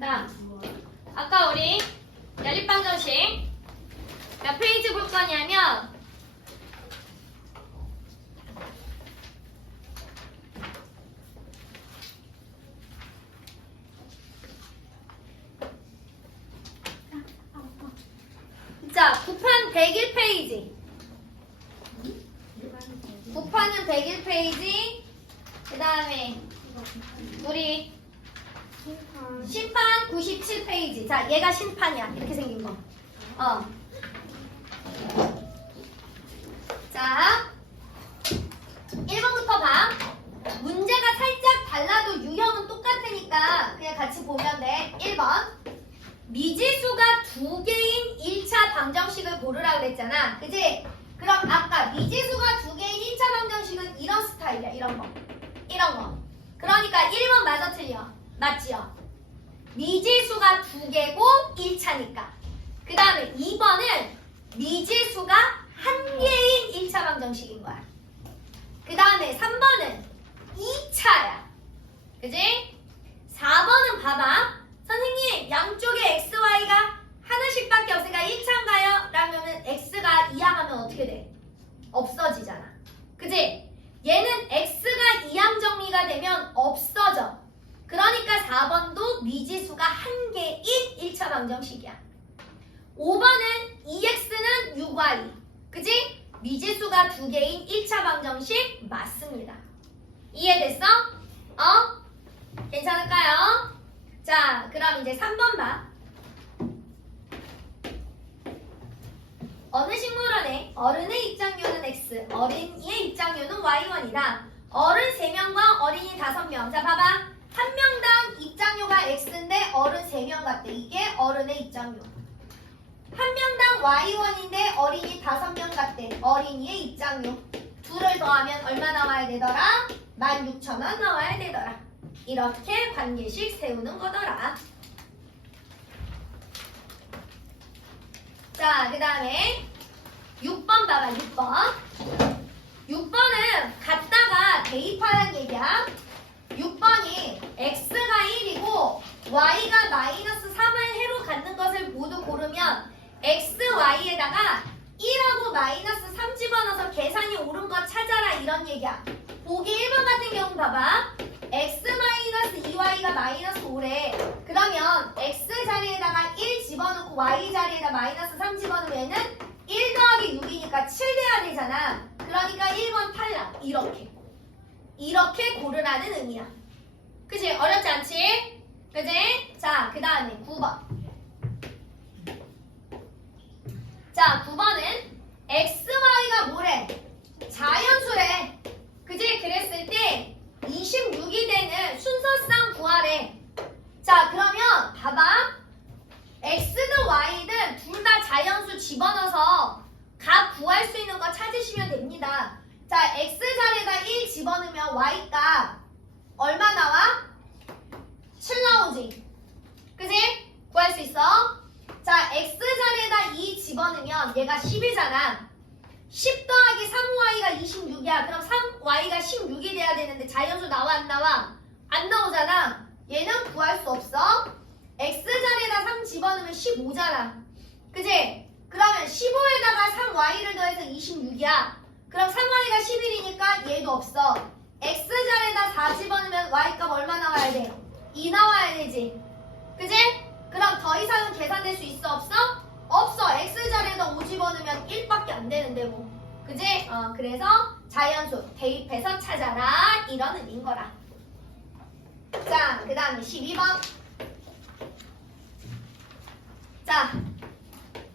다음. 아까 우리 연립방정식 몇 페이지 볼 거냐면 자, 9판 101페이지. 9판은 101페이지. 그 다음에 우리 심판 97페이지. 자, 얘가 심판이야. 이렇게 생긴 거. 자, 1번부터 봐. 문제가 살짝 달라도 유형은 똑같으니까 그냥 같이 보면 돼. 1번. 미지수가 2개인 1차 방정식을 고르라고 그랬잖아. 그지? 그럼 아까 미지수가 2개인 1차 방정식은 이런 스타일이야. 이런 거. 이런 거. 그러니까 1번 맞아 틀려. 맞지요? 미지수가 2개고 1차니까. 그 다음에 2번은 미지수가 1개인 1차 방정식인 거야. 그 다음에 3번은 2차야. 그지? 4번은 봐봐. 선생님, 양쪽에 XY가 하나씩밖에 없으니까 1차인가요? 라면은 X가 이항하면 어떻게 돼? 없어지잖아. 그지? 얘는 X가 이항 정리가 되면 없어져. 그러니까 4번도 미지수가 1개인 1차 방정식이야. 5번은 2X는 6Y. 그지? 미지수가 2개인 1차 방정식 맞습니다. 이해됐어? 괜찮을까요? 자, 그럼 이제 3번 봐. 어느 식물원에 어른의 입장료는 X, 어린이의 입장료는 Y1이다. 어른 3명과 어린이 5명. 자, 봐봐. 한 명당 입장료가 X인데 어른 3명 같대. 이게 어른의 입장료. 한 명당 Y1인데 어린이 5명 같대. 어린이의 입장료. 둘을 더하면 얼마 나와야 되더라? 16,000원 나와야 되더라. 이렇게 관계식 세우는 거더라. 자, 그 다음에 6번 봐봐. 6번은 갖다가 대입하라는 얘기야. 6번이 x가 1이고 y가 마이너스 3을 해로 갖는 것을 모두 고르면 x, y에다가 1하고 마이너스 3 집어넣어서 계산이 옳은 거 찾아라 이런 얘기야. 보기 1번 같은 경우 봐봐. x 마이너스 2y가 마이너스 5래. 그러면 x 자리에다가 1 집어넣고 y 자리에다 마이너스 3 집어넣으면은 1 더하기 6이니까 7 돼야 되잖아. 그러니까 1번 탈락. 이렇게 고르라는 의미야. 그치? 어렵지 않지? 그치? 자, 그 다음에 9번. 자, 9번은 x, y가 뭐래? 자연수래. 그치? 그랬을 때 26이 되는 순서상 구하래. 자, 그러면 봐봐. x든 y든 둘 다 자연수 집어넣어서 값 구할 수 있는 거 찾으시면 됩니다. 자, x 자리에다 1 집어넣으면 y 값 얼마 나와? 7 나오지. 그지? 구할 수 있어. 자, x 자리에다 2 집어넣으면 얘가 10이잖아. 10 더하기 3y가 26이야. 그럼 3y가 16이 돼야 되는데 자연수 나와 안 나와? 안 나오잖아. 얘는 구할 수 없어. x 자리에다 3 집어넣으면 15잖아. 그치? 그러면 15에다가 3y를 더해서 26이야. 그럼 3y가 11이니까 얘도 없어. x 자리에다 4 집어넣으면 y값 얼마 나와야 돼? 2 나와야 되지. 그치? 그럼 더 이상은 계산될 수 있어 없어? 없어. x 자리에다 5 집어넣으면 1밖에 안 되는데 뭐. 그치? 그래서 자연수 대입해서 찾아라 이런 의미인 거라. 자, 그 다음에 12번. 자,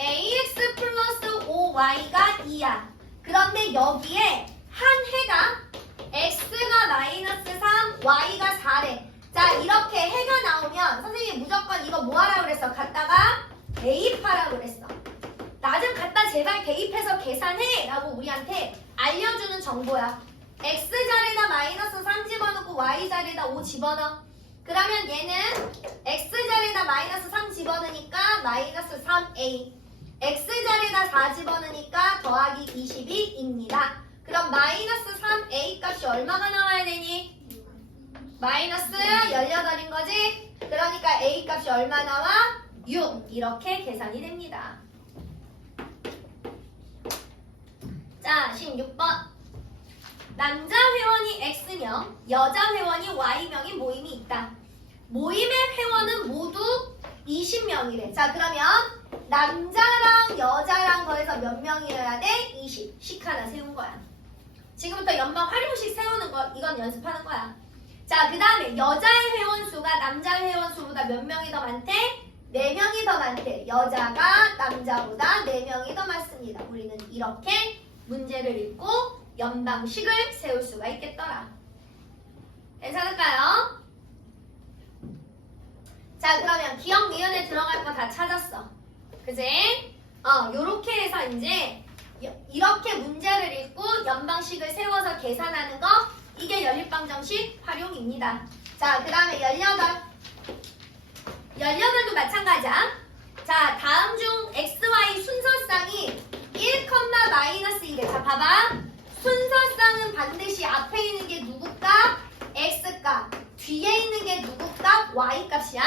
ax 플러스 5y가 2야. 그런데 여기에 한 해가 x가 마이너스 3, y가 4래. 자, 이렇게 해가 나오면 선생님이 무조건 이거 뭐 하라고 그랬어? 갖다가 대입하라고 그랬어. 나 좀 갖다 제발 대입해서 계산해 라고 우리한테 알려주는 정보야. x 자리에다 마이너스 3 집어넣고 y 자리에다 5 집어넣어. 그러면 얘는 x 자리에다 마이너스 3 집어넣으니까 마이너스 3a. x 자리에다 4 집어넣으니까 더하기 22입니다. 그럼 마이너스 3a 값이 얼마가 나와야 되니? 마이너스 18인 거지? 그러니까 a 값이 값이 얼마 나와? 6. 이렇게 계산이 됩니다. 자, 16번. 남자 회원이 X명, 여자 회원이 Y명인 모임이 있다. 모임의 회원은 모두 20명이래. 자, 그러면 남자랑 여자랑 더해서 몇 명이어야 돼? 20. 식 하나 세운 거야. 지금부터 연방 활용식 세우는 거, 이건 연습하는 거야. 자, 그 다음에 여자의 회원 수가 남자 회원 수보다 몇 명이 더 많대? 4명이 더 많대. 여자가 남자보다 4명이 더 많습니다. 우리는 이렇게 문제를 읽고 연방식을 세울 수가 있겠더라. 괜찮을까요? 자, 그러면 기억 니은에 들어갈 거 다 찾았어. 그지? 요렇게 해서 이제 이렇게 문제를 읽고 연방식을 세워서 계산하는 거, 이게 연립방정식 활용입니다. 자, 그 다음에 18. 18도 마찬가지야. 자, 다음 중 XY 순서쌍이 1,-1이래. 자, 봐봐. 순서쌍은 반드시 앞에 있는 게 누구 값? X값. 뒤에 있는 게 누구 값? Y값이야.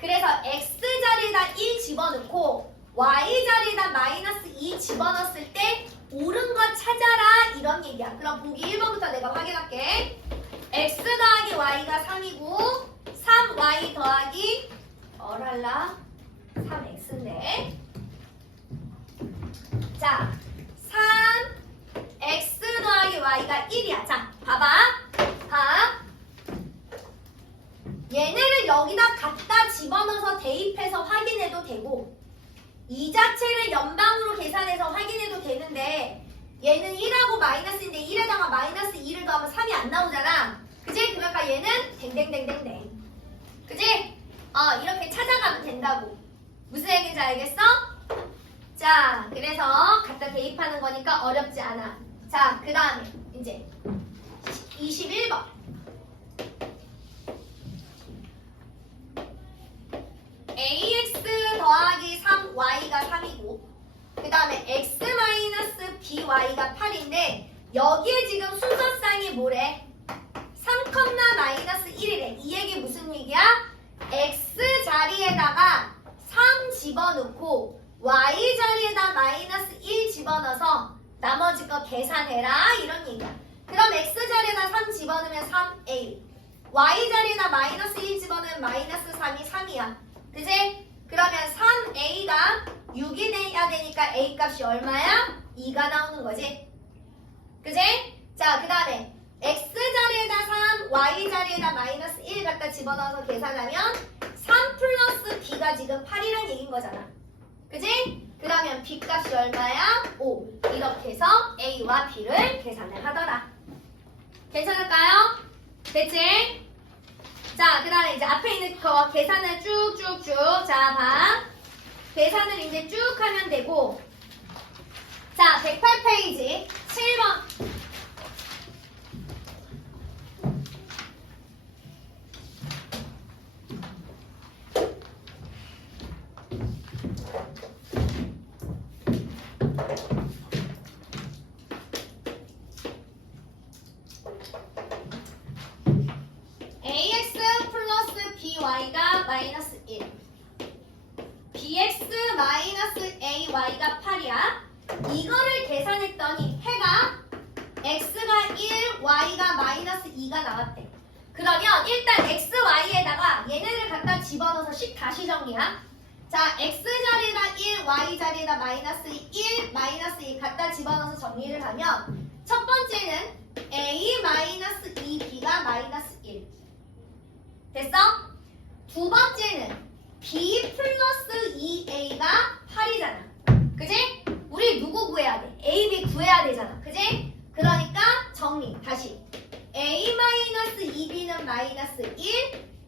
그래서 X자리에다 1 집어넣고 Y자리에다 -2 집어넣었을 때 옳은 거 찾아라, 이런 얘기야. 그럼 보기 1번부터 내가 확인할게. X 더하기 Y가 3이고 3Y 더하기 3X인데, 자, 3X 더하기 Y가 1이야. 자, 봐봐. 얘네를 여기다 갖다 집어넣어서 대입해서 확인해도 되고, 이 자체를 연방으로 계산해서 확인해도 되는데, 얘는 1하고 마이너스인데 1에다가 -2를 더하면 3이 안 나오잖아. 그지? 그러니까 얘는 댕댕댕댕댕. 그지? 이렇게 찾아가면 된다고. 무슨 얘기인지 알겠어? 자, 그래서 갖다 대입하는 거니까 어렵지 않아. 자, 그 다음에 이제 21번. AX 더하기 3Y가 3이고, 그 다음에 X-BY가 8인데, 여기에 지금 순서쌍이 뭐래? 3,-1이래. 이 얘기 무슨 얘기야? X 자리에다가 3 집어넣고 Y 자리에다 -1 집어넣어서 나머지 거 계산해라, 이런 얘기야. 그럼 X 자리에다 3 집어넣으면 3A, Y 자리에다 -1 집어넣으면 -3이 3이야. 그지? 그러면 3A가 6이 돼야 되니까 A 값이 얼마야? 2가 나오는 거지. 그지? 자, 그 다음에 X 자리에다 3, Y 자리에다 -1 갖다 집어넣어서 계산하면 3 플러스 B가 지금 8이란 얘기인 거잖아. 그지? 그러면 B 값이 얼마야? 5. 이렇게 해서 A와 B를 계산을 하더라. 괜찮을까요? 됐지? 자, 그 다음에 이제 앞에 있는 거 계산을 쭉쭉쭉. 자, 봐. 계산을 이제 쭉 하면 되고. 자, 108페이지 7번. AX 플러스 BY가 -1, BX 마이너스 AY가 8이야. 이거를 계산했더니 해가 X가 1, Y가 -2가 나왔대. 그러면 일단 X, Y에다가 얘네를 갖다 집어넣어서 식 다시 정리야. 자, X 자리에다 1, Y 자리에다 -1, -2 갖다 집어넣어서 정리를 하면 첫 번째는 A -2B가 -1. 됐어? 두 번째는 B 플러스 2A가 8이잖아. 그지? 우리 누구 구해야 돼? A, B 구해야 되잖아. 그지? 그러니까 정리 다시. A 마이너스 2B는 -1,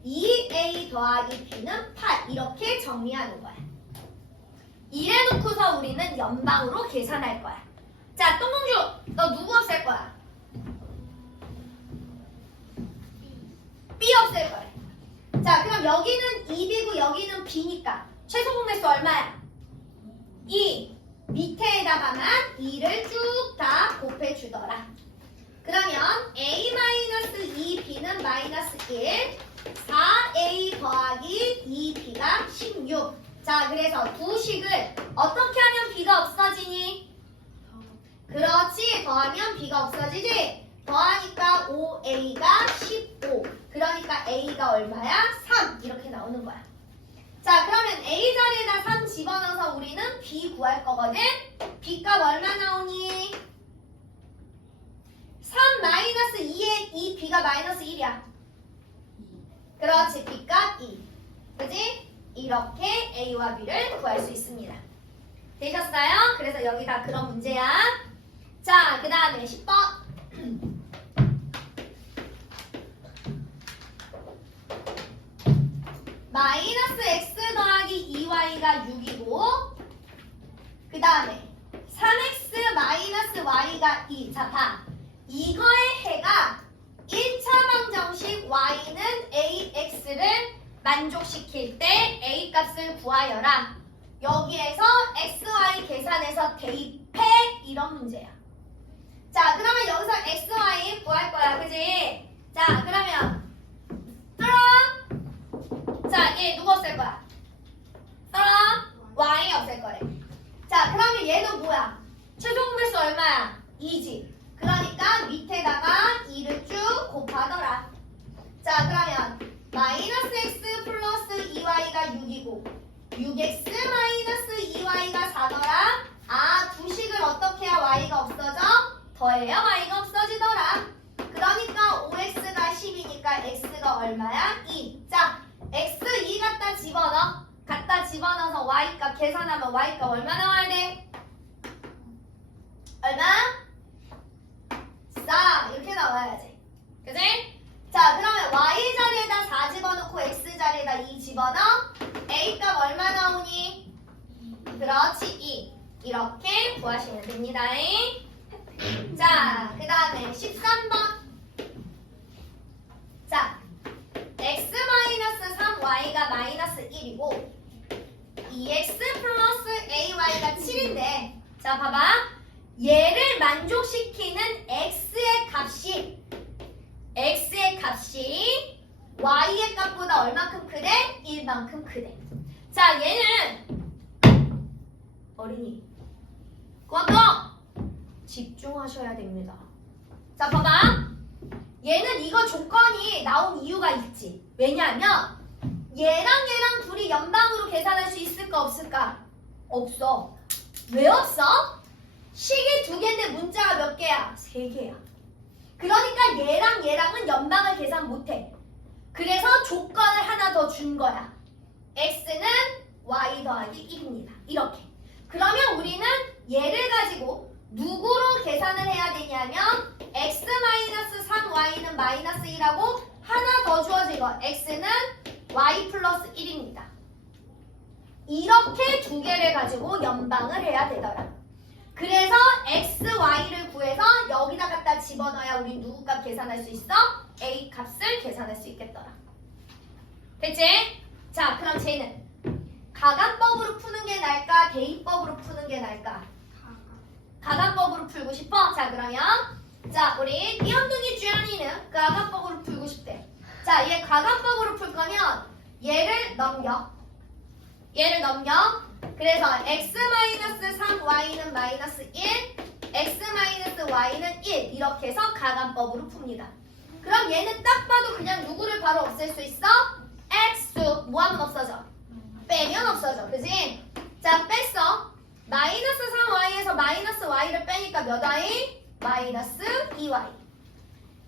2A 더하기 B는 8. 이렇게 정리하는 거야. 이래놓고서 우리는 연방으로 계산할 거야. 자, 똥공주, 너 누구 없앨 거야? B 없앨 거야. 자, 그럼 여기는 2B고 여기는 B니까 최소 공배수 얼마야? 2. 밑에다가만 2를 쭉 다 곱해주더라. 그러면 A-2B는 -1, 4A 더하기 2B 16. 자, 그래서 두 식을 어떻게 하면 b가 없어지니? 그렇지. 더하면 b가 없어지지. 더하니까 5a가 15. 그러니까 a가 얼마야? 3. 이렇게 나오는 거야. 자, 그러면 a 자리에다 3 집어넣어서 우리는 b 구할 거거든. b 값 얼마 나오니? 3 마이너스 2에 2 b가 마이너스 1이야. 그렇지. b 값 2. 그지? 이렇게 a와 b를 구할 수 있습니다. 되셨어요? 그래서 여기다 그런 문제야. 자, 그 다음에 10번. 마이너스 x 더하기 2y가 6이고 그 다음에 3x 마이너스 y가 2. 자, 봐. 이거의 해가 1차 방정식 y는 ax를 만족시킬 때 a 값을 구하여라. 여기에서 xy 계산해서 대입해. 이런 문제야. 자, 그러면 여기서 xy 구할 거야. 그지? 자, 그러면 자, 얘 누구 없앨 거야? y 없앨 거래. 자, 그러면 얘도 뭐야? 최종 배수 얼마야? 2지. 그러니까 밑에다가 2를 쭉 곱하더라. 자, 그러면 마이너스 x 플러스 2y가 6이고 6x 마이너스 2y가 4더라. 아, 두 식을 어떻게 해야 y가 없어져? 더해야 y가 없어지더라. 그러니까 5x가 10이니까 x가 얼마야? 2. 자, x 2 갖다 집어넣어. 갖다 집어넣어서 y값 계산하면 y값 얼마 나와야 돼? 얼마? 4. 이렇게 나와야지. 그지? 자, 그러면 y 자리에다 4 집어넣고 x 자리에다 2 집어넣어. a 값 얼마 나오니? 그렇지, 2. 이렇게 구하시면 됩니다. 자, 그 다음에 13번. 자, x-3y가 마이너스 1이고 2x 플러스 ay가 7인데 자, 봐봐. 얘를 만족시키는 x의 값이 y의 값보다 얼마큼 크대? 1만큼 크대. 자, 얘는 어린이 고맙다. 집중하셔야 됩니다. 자, 봐봐. 얘는 이거 조건이 나온 이유가 있지. 왜냐하면 얘랑 둘이 연방으로 계산할 수 있을까 없을까? 없어. 왜 없어? 식이 2개인데 문자가 몇 개야? 3개야. 그러니까 얘랑은 연방을 계산 못해. 그래서 조건을 하나 더 준 거야. x는 y 더하기 1입니다. 이렇게. 그러면 우리는 얘를 가지고 누구로 계산을 해야 되냐면 x-3y는 마이너스 1하고 하나 더 주어진 거 x는 y 플러스 1입니다. 이렇게 두 개를 가지고 연방을 해야 되더라. 그래서 x, y를 구해서 여기다 갖다 집어넣어야 우리 누구 값 계산할 수 있어? a 값을 계산할 수 있겠더라. 됐지? 자, 그럼 쟤는 가간법으로 푸는 게 나을까? 대입법으로 푸는 게 나을까? 가간법으로 풀고 싶어? 자, 그러면 자, 우리 띄엄둥이 주연이는 가간법으로 풀고 싶대. 자, 얘 가간법으로 풀 거면 얘를 넘겨. 그래서 x-3y는 마이너스 1, x-y는 1 이렇게 해서 가간법으로 풉니다. 그럼 얘는 딱 봐도 그냥 누구를 바로 없앨 수 있어? x 뭐하면 없어져? 빼면 없어져. 그지? 자, 뺐어. 마이너스 3y에서 마이너스 y를 빼니까 몇 y? 마이너스 2y.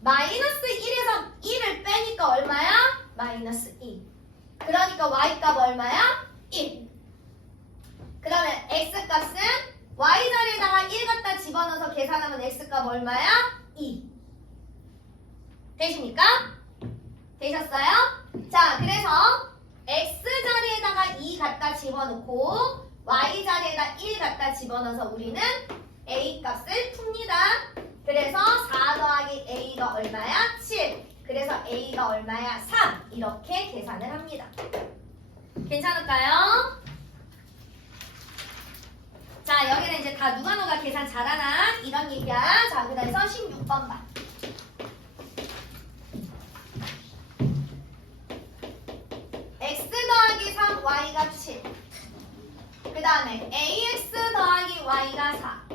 마이너스 1에서 1을 빼니까 얼마야? 마이너스 2. 그러니까 y값 얼마야? 1. 그러면 x값은 y 자리에다가 1 갖다 집어넣어서 계산하면 x값 얼마야? 2. 되십니까? 되셨어요? 자, 그래서 x 자리에다가 2 갖다 집어넣고 y 자리에다 1 갖다 집어넣어서 우리는 a 값을 풉니다. 그래서 4 더하기 a가 얼마야? 7. 그래서 a가 얼마야? 3. 이렇게 계산을 합니다. 괜찮을까요? 자, 여기는 이제 다 누가 계산 잘하나? 이런 얘기야. 자, 그래서 16번 봐. x 더하기 3, y가 7. 다음에 ax 더하기 y가 4.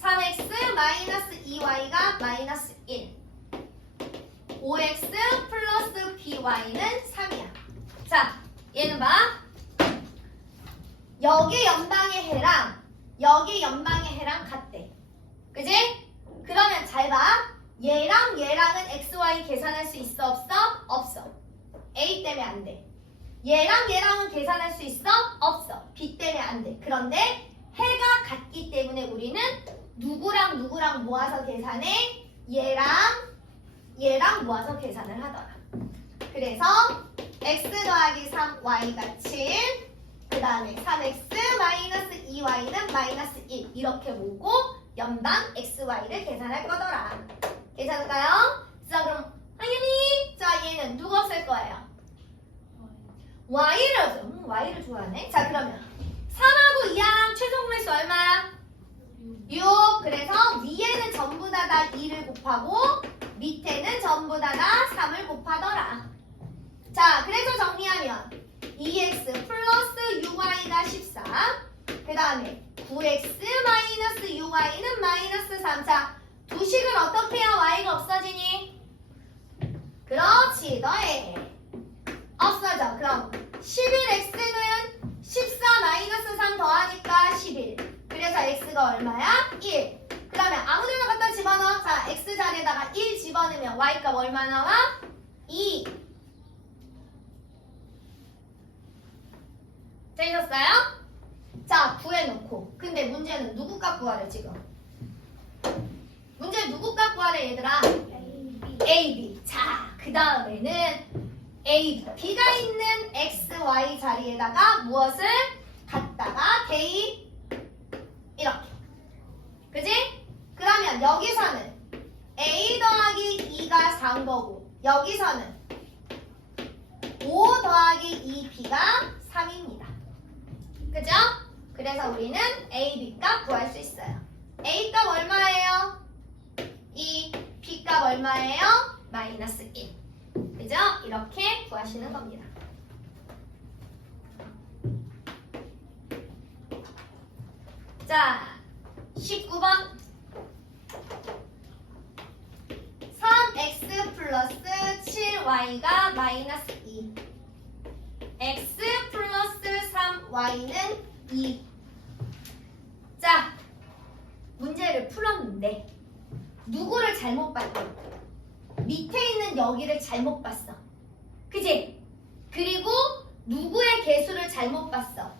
3x 마이너스 2y가 마이너스 1. 5x 플러스 by는 3이야. 자, 얘는 봐. 여기 연방의 해랑 여기 연방의 해랑 같대. 그지? 그러면 잘 봐. 얘랑 얘랑은 xy 계산할 수 있어 없어? 없어. a 때문에 안 돼. 얘랑 얘랑은 계산할 수 있어? 없어. b 때문에 안 돼. 그런데 해가 같기 때문에 우리는 누구랑 누구랑 모아서 계산해? 얘랑 얘랑 모아서 계산을 하더라. 그래서 x 더하기 3y가 7, 그 다음에 3x 마이너스 2y는 마이너스 1 이렇게 모으고 연방 xy를 계산할 거더라. 괜찮을까요? 자, 그럼 하윤이, 자, 얘는 누가 없을 거예요? y를 좋아하네. 자, 그러면 3하고 2랑 최소 공배수 얼마야? 6. 그래서 위에는 전부 다 2를 곱하고 밑에는 전부 다 3을 곱하더라. 자, 그래서 정리하면 2x 플러스 6y가 14. 그 다음에 9x 마이너스 6y는 마이너스 3. 자, 두 식을 어떻게 해야 y가 없어지니? 그렇지, 더해. 없어져. 그럼 11x는 14 마이너스 3 더하니까 11. 그래서 x가 얼마야? 1. 그 다음에 아무데나 갖다 집어넣어. 자, x 자리에다가 1 집어넣으면 y값 얼마 나와? 2. 되셨어요? 자, 구해놓고. 근데 문제는 누구 값 구하래 지금? 문제 누구 값 구하래 얘들아? A, B. 자, 그 다음에는 A, B가 있는 X, Y 자리에다가 무엇을 갖다가 대입 이렇게. 그지? 그러면 여기서는 A 더하기 2가 4인 거고 여기서는 5 더하기 2B가 3입니다. 그죠? 그래서 우리는 A, B 값 구할 수 있어요. A 값 얼마예요? 2. B 값 얼마예요? 마이너스 1. 그죠? 이렇게 구하시는 겁니다. 자, 19번 3x 플러스 7y가 마이너스 2. x 플러스 3y는 2. 자, 문제를 풀었는데 누구를 잘못 봤대? 밑에 있는 여기를 잘못 봤어. 그지? 그리고 누구의 개수를 잘못 봤어?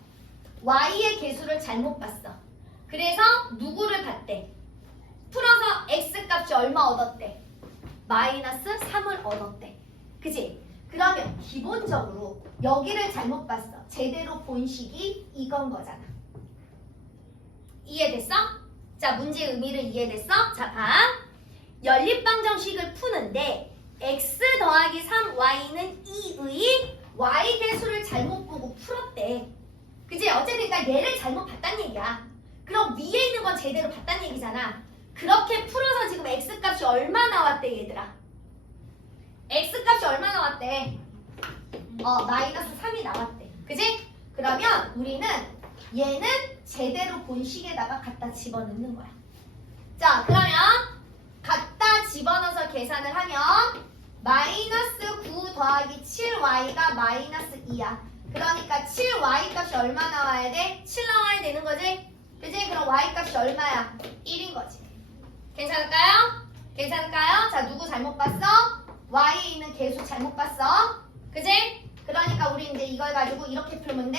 y의 개수를 잘못 봤어. 그래서 누구를 봤대? 풀어서 x값이 얼마 얻었대? 마이너스 3을 얻었대. 그지? 그러면 기본적으로 여기를 잘못 봤어. 제대로 본 식이 이건 거잖아. 이해됐어? 자, 문제 의미를 이해됐어? 자, 봐. 연립방정식을 푸는데 x 더하기 3y는 2의 y 개수를 잘못 보고 풀었대. 그지? 어쨌든 얘를 잘못 봤단 얘기야. 그럼 위에 있는 건 제대로 봤단 얘기잖아. 그렇게 풀어서 지금 x값이 얼마 나왔대 얘들아? x값이 얼마 나왔대? 마이너스 3이 나왔대. 그지? 그러면 우리는 얘는 제대로 본 식에다가 갖다 집어넣는 거야. 자, 그러면 갖다 집어넣어서 계산을 하면 마이너스 9 더하기 7y가 마이너스 2야. 그러니까 7y 값이 얼마 나와야 돼? 7 나와야 되는 거지? 그지? 그럼 y 값이 얼마야? 1인 거지. 괜찮을까요? 괜찮을까요? 자, 누구 잘못 봤어? y에 있는 개수 잘못 봤어. 그지? 그러니까 우리 이제 이걸 가지고 이렇게 풀면 돼.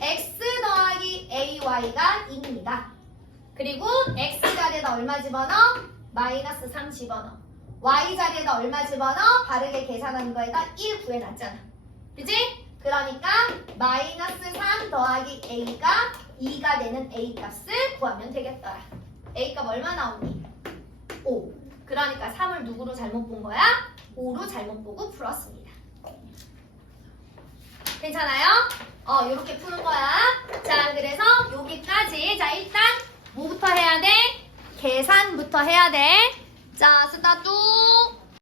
x 더하기 ay가 2입니다. 그리고 x 자리에다 얼마 집어넣어? 마이너스 3 집어넣어. y 자리에다 얼마 집어넣어? 바르게 계산한 거에다 1 구해놨잖아. 그지? 그러니까 마이너스 3 더하기 a가 2가 되는 a 값을 구하면 되겠더라. a 값 얼마 나오니? 5. 그러니까 3을 누구로 잘못 본 거야? 5로 잘못 보고 풀었습니다. 괜찮아요? 이렇게 푸는 거야. 자, 그래서 여기까지. 자, 일단 뭐부터 해야 돼? 계산부터 해야 돼. 자, 스타트.